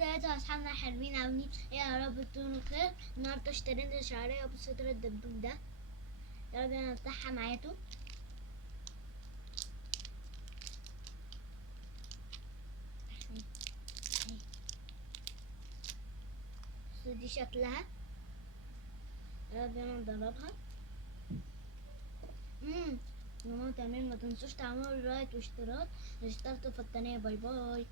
ازيكم يا اصحابنا حلوين عاملين ايه؟ يا رب تكونوا بخير. النهارده اشترينا شعريه بصدر الدبدوب ده. يلا بينا نفتحها معاكم. بصوا دي شكلها. يلا بينا ندربها. تمام، ما تنسوش تعملوا لايك واشتراك. اشتركوا في القناه. باي باي.